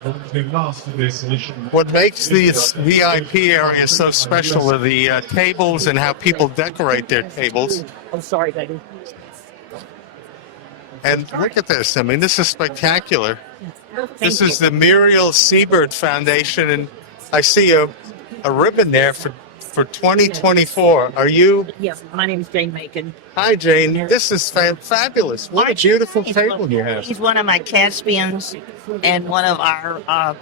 What makes these VIP areas so special are the tables and how people decorate their tables. I'm sorry, baby. And look at this. I mean, this is spectacular. This Thank is you. the Muriel Seabird Foundation, and I see a ribbon there for 2024. Are you? Yes, my name is Jane Macon. Hi, Jane. This is fabulous. What a beautiful He's table one- you have. He's one of my Caspians and one of our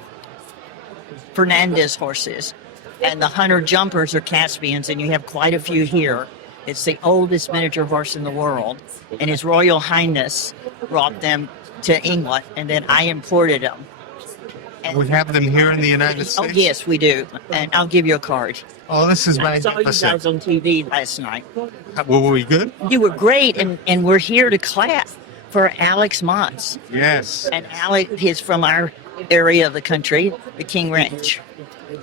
Fernandez horses. And the hunter jumpers are Caspians, and you have quite a few here. It's the oldest miniature horse in the world, and His Royal Highness brought them to England, and then I imported them. And, We have them here in the United oh, States? yes, we do. And I'll give you a card. Oh, this is I saw you guys magnificent. on TV last night. Were we good? You were great, and we're here to clap for Alex Motz. Yes. And Alex is from our area of the country, the King Ranch.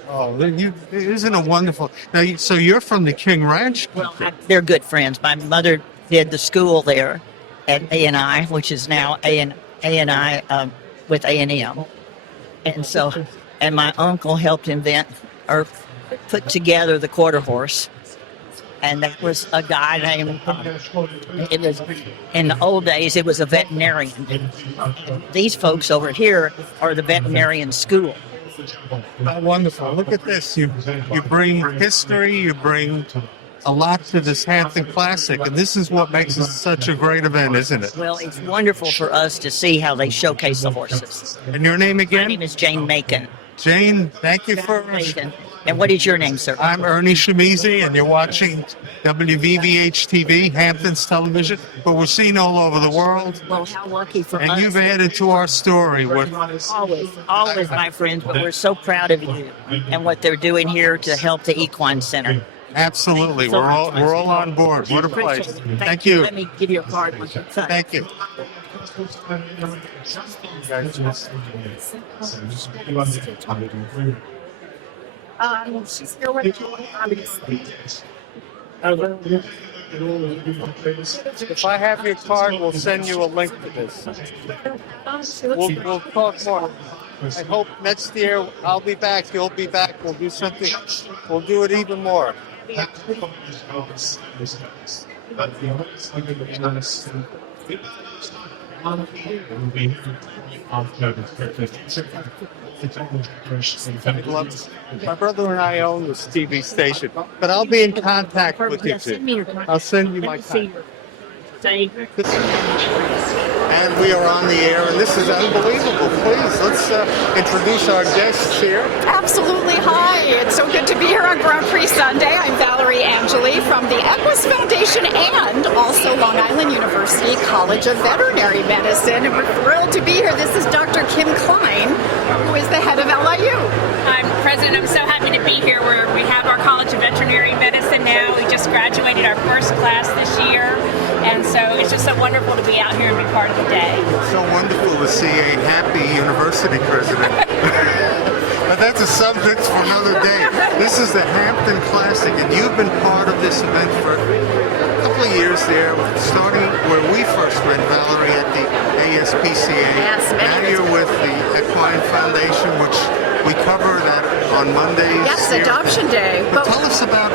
Oh, isn't it wonderful? Now, so you're from the King Ranch? Well, they're good friends. My mother did the school there at A&I, which is now A&I with A&M. And so, and my uncle helped invent or put together the quarter horse. And that was a guy named, it was, in the old days, it was a veterinarian. These folks over here are the veterinarian school. Oh, wonderful. Look at this. You bring history, you bring a lot to this Hampton Classic, and this is what makes it such a great event, isn't it? Well, it's wonderful for us to see how they showcase the horses. And your name My again? name is Jane Macon. Jane, thank you for... Macon. And what is your name, sir? I'm Ernie Shimizi, and you're watching WVVH-TV, Hamptons Television, but we're seen all over the world. Well, how lucky for And us. you've added to our story. Always, my friends, but we're so proud of you and what they're doing here to help the Equine Center. Absolutely. We're all on board. What a place. Appreciate it. Thank you. Let me give you a card. With your son. Thank you. She's here with If I have your card, we'll send you a link to this. We'll talk more. I hope next year I'll be back, you'll be back, we'll do something, we'll do it even more. My brother and I own this TV station, but I'll be in contact with you too. I'll send you my contact. And we are on the air, and this is unbelievable. Please, let's introduce our guests here. Absolutely. Hi. It's so good to be here on Grand Prix Sunday. I'm Valerie Angeli from the Equus Foundation and also Long Island University College of Veterinary Medicine. And we're thrilled to be here. This is Dr. Kim Klein, who is the head of LIU. I'm president. I'm so happy to be here. We have our College of Veterinary Medicine now. We just graduated our first class this year. And so it's just so wonderful to be out here and be part of the day. It's so wonderful to see a happy university president. But that's a subject for another day. This is the Hampton Classic, and you've been part of this event for a couple of years there, starting where we first met Valerie at the ASPCA. Yes, now you're with the Equine Foundation, which we cover that on Mondays. Yes, here. Adoption Day. But tell us about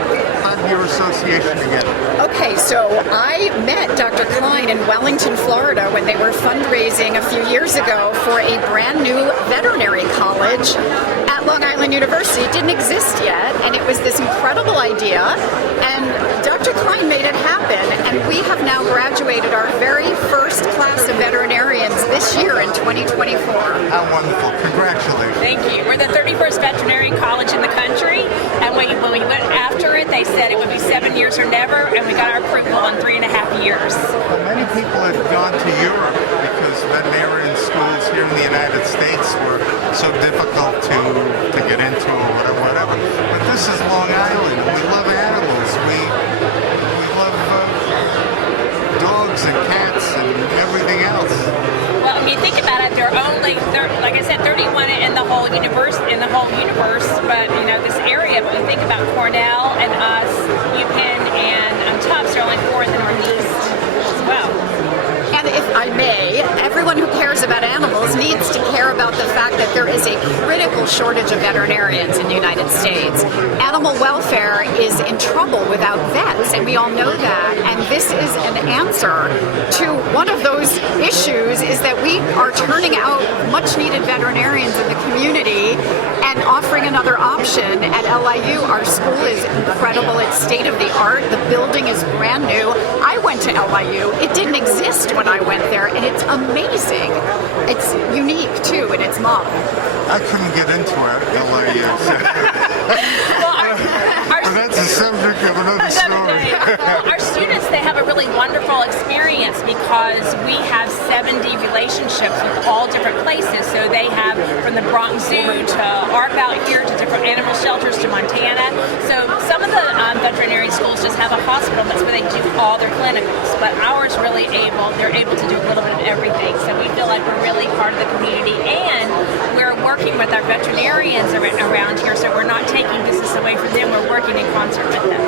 your association again. Okay, so I met Dr. Klein in Wellington, Florida when they were fundraising a few years ago for a brand new veterinary college at Long Island University. It didn't exist yet, and it was this incredible idea, and Dr. Klein made it happen, and we have now graduated our very first class of veterinarians this year in 2024. How wonderful. Congratulations. Thank you. We're the 31st veterinary college in the country, and when we went after it, they said it would be 7 years or never, and we got our approval in 3.5 years. Well, many people have gone to Europe because veterinarian schools here in the United States were so difficult to get into or whatever. But this is Long Island. We love animals. We love dogs and cats and everything else. Well, I mean, think about it. They're like I said, 31 in the whole universe. But you know, this area. But we think about Cornell and us, UPenn and Tufts are only 4 in the Northeast as well. And if I may, everyone who cares about animals needs to care about the fact that there is a critical shortage of veterinarians in the United States. Animal welfare is in trouble without vets, and we all know that. And this is an answer to one of those issues, is that we are turning out much needed veterinarians in the community and offering another option at LIU. Our school is incredible. It's state of the art. The building is brand new. I went to LIU. It didn't exist when I went there, and it's amazing. It's unique too in its model. I couldn't get into it, LIU. But that's a subject of another story. Our students, they have a really wonderful experience because we have 70 relationships with all different places. So they have from the Bronx Zoo to ARC out here to different animal shelters to Montana. So some of the veterinary schools just have a hospital, that's where they do all their clinicals. But ours they're able to do a little bit of everything. So we feel like we're really part of the community, and we're working with our veterinarians around here. So we're not taking business away from them. We're working in concert with them.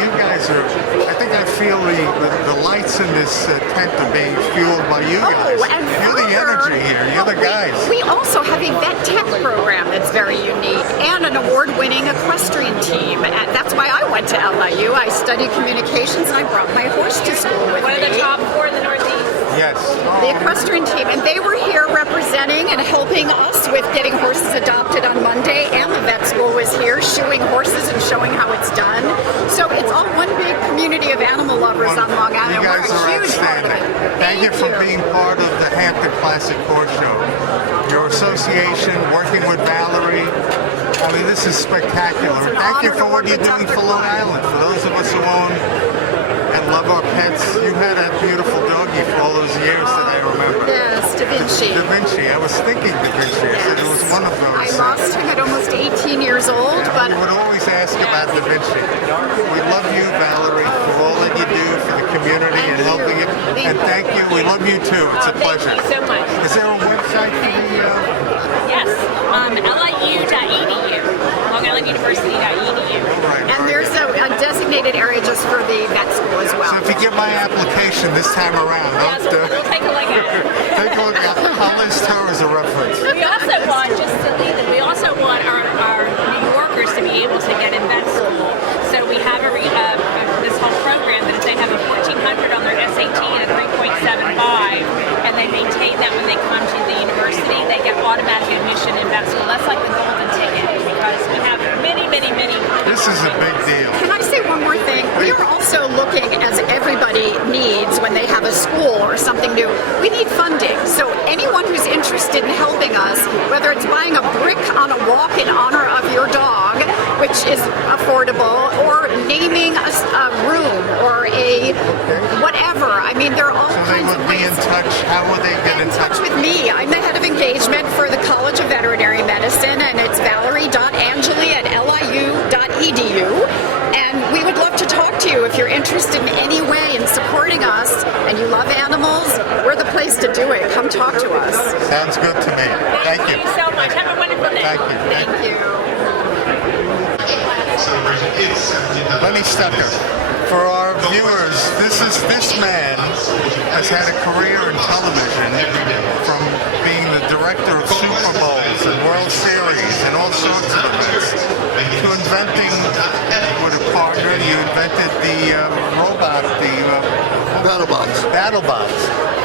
You guys are, I think I feel the lights in this tent are being fueled by you guys. And you're the energy here. You're the guys. We also have a vet tech program that's very unique, and an award-winning equestrian team. And that's why I went to LIU. I studied communications, and I brought my horse to school with One me. of the top 4 in the Northeast. Yes. The equestrian team, and they were here representing and helping us with getting horses adopted on Monday, and the vet school was here shoeing horses and showing how it's done. So it's all one big community of animal lovers on Long Island. You guys We're are a huge part of outstanding. it. Thank you for being part of the Hampton Classic Horse Show. Your association, working with Valerie. I mean, this is spectacular. It's an Thank you honor for to what work you're with doing Dr. for Long Klein. Island. For those of us who own and love our pets, you had a beautiful doggie for all those years that I remember. Yes, Da Vinci. Da Vinci. I was thinking Da Vinci. I said it was one of those. I lost him at almost 18 years old, but We would always ask about Da Vinci. We love you, Valerie, for all that you do for the community and helping it. And thank you. We love you too. It's a pleasure. Thank you so much. Is there a website for the? Yes, LIU.edu, LongIslandUniversity.edu. and there's a designated area just for the vet school as well. So if you get my application this time around, Yes, we'll take a look at it. take a look at it. I'll list her as a reference. We also want, just to lead them, we also want our New Yorkers to be able to get in vet school. So we have this whole program that if they have a 1400 on their SAT and a 3.75, and they maintain that when they come to the university, they get automatic admission in vet school. That's like the golden ticket, because we have many. This is a big deal. Can I say one more thing? We are also looking, as everybody needs when they have a school or something new, we need funding. So anyone who's interested in helping us, whether it's buying a brick on a walk in honor of your dog, which is affordable, or naming a room or a whatever. I mean, there are all So they kinds of would be ways. in touch. How would they get in touch? With me. I'm the head of engagement for the College of Veterinary Medicine, and it's valerie.angeli@liu.edu. And we would love to talk to you if you're interested in any way in supporting us and you love animals. We're the place to do it. Come talk to us. Sounds good to me. Thank you. so much. Have a wonderful day. Thank you. Thank you. Lenny Stucker. For our viewers, this man has had a career in television, from being the director of Super Bowls and World Series and all sorts of events, to inventing with a partner. You invented the robot, the BattleBots.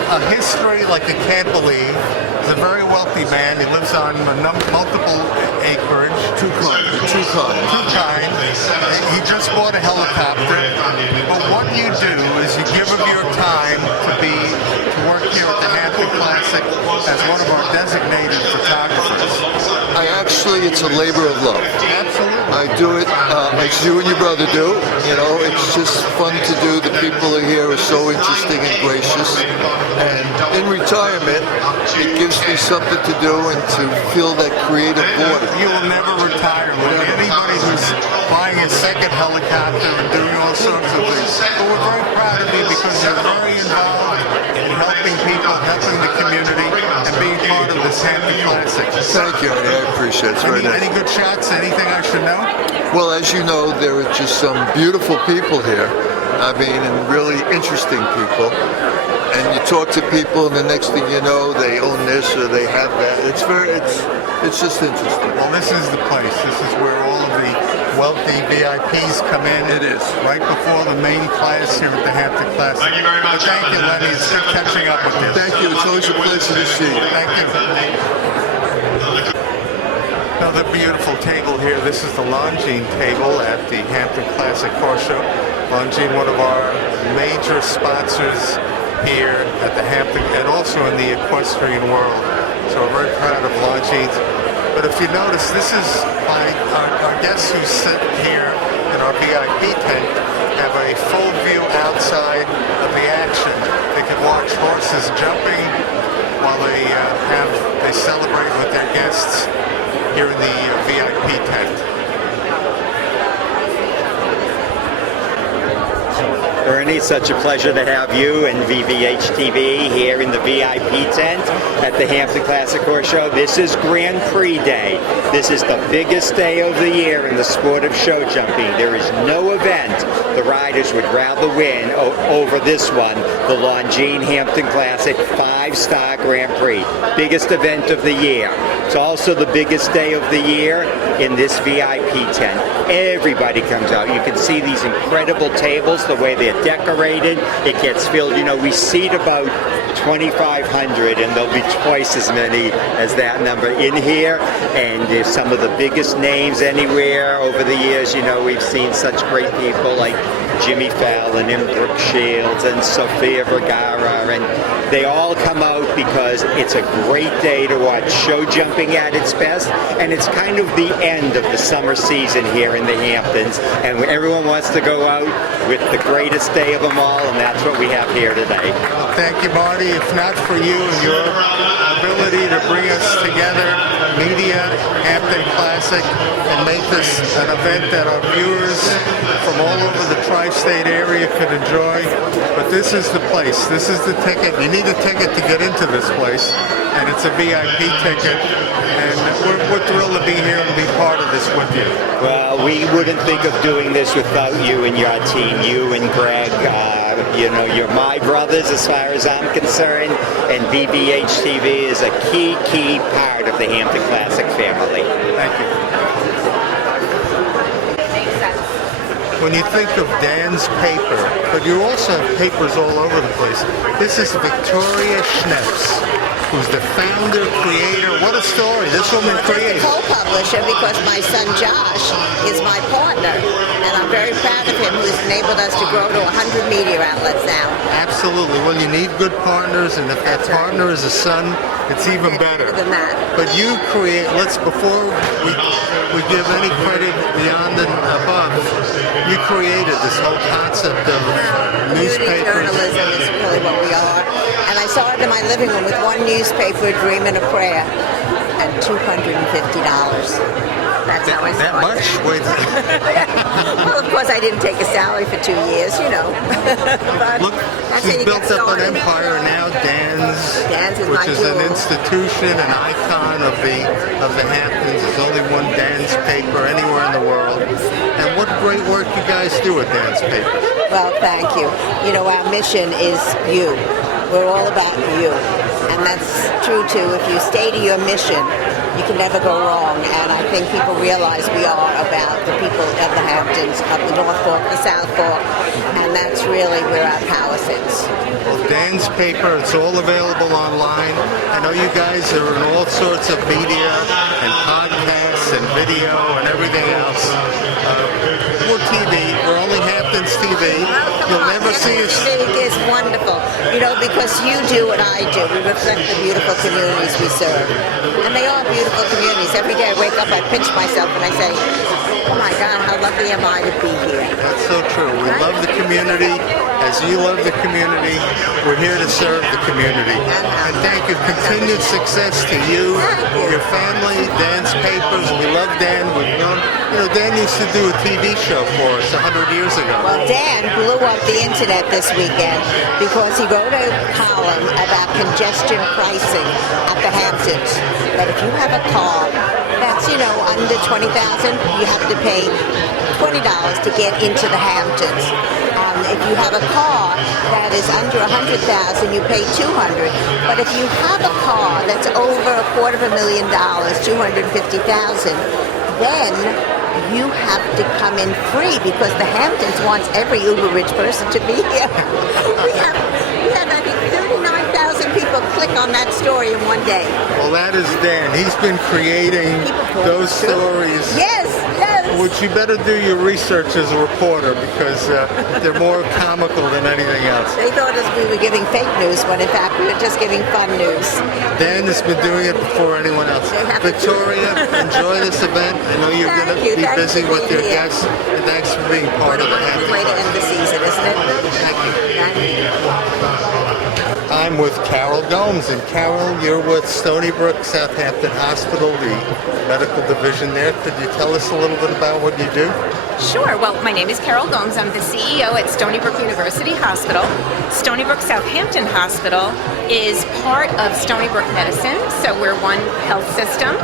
A history like you can't believe. He's a very wealthy man. He lives on multiple acreage. Two kind. He just bought a helicopter. But what you do is you give him your time to work here at the Hampton Classic as one of our designated photographers. It's a labor of love. Absolutely. I do it as you and your brother do. You know, it's just fun to do. The people here are so interesting and gracious. And in retirement, it gives me something to do and to feel that creative void. You will never retire. Anybody who's buying a second helicopter and doing all sorts of things. But we're very proud of you because you're very involved in helping people, helping the community, and being part of this Hampton Classic. Thank you. I appreciate it. It's very nice. Any good shots? Anything I should know? Well, as you know, there are just some beautiful people here. I mean, and really interesting people. and you talk to people, and the next thing you know, they own this or they have that. It's just interesting. Well, this is the place. This is where all of the wealthy VIPs come in. It is. Right before the main class here at the Hampton Classic. Thank you very much. Thank you, Lenny. It's good catching up with you. Thank you. It's always a pleasure to see you. Thank you. Another beautiful table here. This is the Longines table at the Hampton Classic Car Show. Longines, one of our major sponsors here at the Hampton and also in the equestrian world. So we're very proud of Longines. But if you notice, this is our guests who sit here in our VIP tent have a full view outside of the action. They can watch horses jumping while they celebrate with their guests here in the VIP tent. Ernie, it's such a pleasure to have you and VVH-TV here in the VIP tent at the Hampton Classic Horse Show. This is Grand Prix Day. This is the biggest day of the year in the sport of show jumping. There is no event the riders would rather win over this one, the Longines Hampton Classic 5-star Grand Prix. Biggest event of the year. It's also the biggest day of the year in this VIP tent. Everybody comes out. You can see these incredible tables, the way they're decorated. It gets filled. You know, we seat about 2,500, and there'll be twice as many as that number in here. And there's some of the biggest names anywhere over the years. You know, we've seen such great people like Jimmy Fallon and Brooke Shields and Sofia Vergara, and they all come out because it's a great day to watch show jumping at its best, and it's kind of the end of the summer season here in the Hamptons, and everyone wants to go out with the greatest day of them all, and that's what we have here today. Well, thank you, Marty. If not for you and your ability to bring us together, media, Hampton Classic, and make this an event that our viewers from all over the tri-state area could enjoy. But this is the place. This is the ticket. You need a ticket to get into this place, and it's a VIP ticket. And we're thrilled to be here and be part of this with you. Well, we wouldn't think of doing this without you and your team, you and Greg. You know, you're my brothers as far as I'm concerned, and VVH-TV is a key part of the Hampton Classic family. Thank you. When you think of Dan's paper, but you also have papers all over the place. This is Victoria Schneps, who's the founder, creator. What a story. This woman created. I'm a co-publisher because my son Josh is my partner, and I'm very proud of him who's enabled us to grow to 100 media outlets now. Absolutely. Well, you need good partners, and if that partner is a son, it's even better. Than that. But you create, before we give any credit beyond and above, you created this whole concept of Community newspapers. journalism is really what we are. And I started in my living room with one newspaper, a dream and a prayer, and $250. That's how I That started. much? Wait. Well, of course, I didn't take a salary for 2 years, you know. But Look, that's how she's you built get up an started. empire now. Dan's is which my is an jewel. institution, an icon of the Hamptons. There's only one Dan's paper anywhere in the world. And what great work you guys do with Dan's paper. Well, thank you. You know, our mission is you. We're all about you. And that's true, too. If you stay to your mission, you can never go wrong. And I think people realize we are about the people of the Hamptons, of the North Fork, the South Fork. And that's really where our power sits. Well, Dan's paper, it's all available online. I know you guys are in all sorts of media and podcasts and video and everything else. We're TV. We're only Hamptons TV. You'll never see us. It is wonderful, you know, because you do what I do. We reflect the beautiful communities we serve. And they are beautiful communities. Every day I wake up, I pinch myself and I say, oh my God, how lucky am I to be here. That's so true. We love the community. As you love the community, we're here to serve the community. And thank you. Continued success to you, your family, Dan's papers. We love Dan. We've known, you know, Dan used to do a TV show for us 100 years ago. Well, Dan blew up the internet this weekend because he wrote a column about congestion pricing at the Hamptons. That if you have a car that's, you know, under $20,000, you have to pay $20 to get into the Hamptons. If you have a car that is under $100,000, you pay $200. But if you have a car that's over $250,000, $250,000, then you have to come in free because the Hamptons wants every uber rich person to be here. we had I think 39,000 people click on that story in one day. Well, that is Dan. He's been creating those stories. Yes. Which you better do your research as a reporter because they're more comical than anything else. They thought we were giving fake news when in fact we were just giving fun news. Dan has been doing it before anyone else. Victoria, enjoy this event. I know you're going to be busy with your guests, and thanks for being part of the Hampton way to end the season, isn't it? Thank you. Thank you. I'm with Carol Gomes, and Carol, you're with Stony Brook Southampton Hospital, the medical division there. Could you tell us a little bit about what you do? Sure. Well, my name is Carol Gomes. I'm the CEO at Stony Brook University Hospital. Stony Brook Southampton Hospital is part of Stony Brook Medicine, so we're one health system.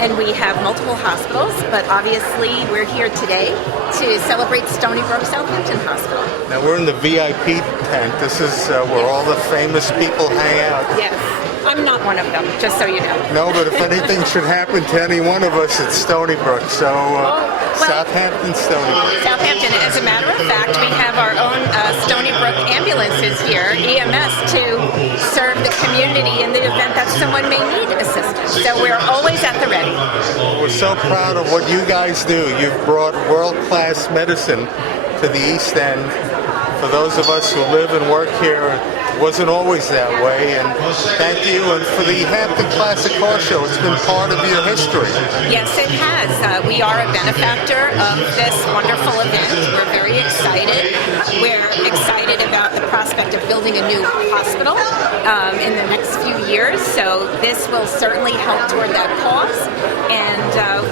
And we have multiple hospitals, but obviously we're here today to celebrate Stony Brook Southampton Hospital. Now we're in the VIP tent. This is where all the famous people hang out. Yes, I'm not one of them, just so you know. No, but if anything should happen to any one of us, it's Stony Brook. So Southampton, Stony Brook. Southampton. As a matter of fact, we have our own Stony Brook ambulances here, EMS, to serve the community in the event that someone may need assistance. So we're always at the ready. We're so proud of what you guys do. You've brought world-class medicine to the East End. For those of us who live and work here, it wasn't always that way. And thank you. And for the Hampton Classic Car Show, it's been part of your history. Yes, it has. We are a benefactor of this wonderful event. We're very excited. We're excited about the prospect of building a new hospital in the next few years. So this will certainly help toward that cause. And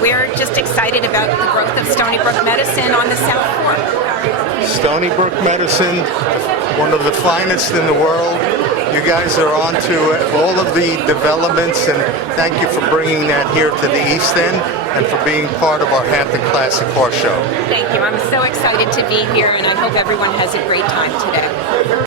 we're just excited about the growth of Stony Brook Medicine on the South Fork. Stony Brook Medicine, one of the finest in the world. You guys are on to all of the developments, and thank you for bringing that here to the East End and for being part of our Hampton Classic Car Show. Thank you. I'm so excited to be here, and I hope everyone has a great time today.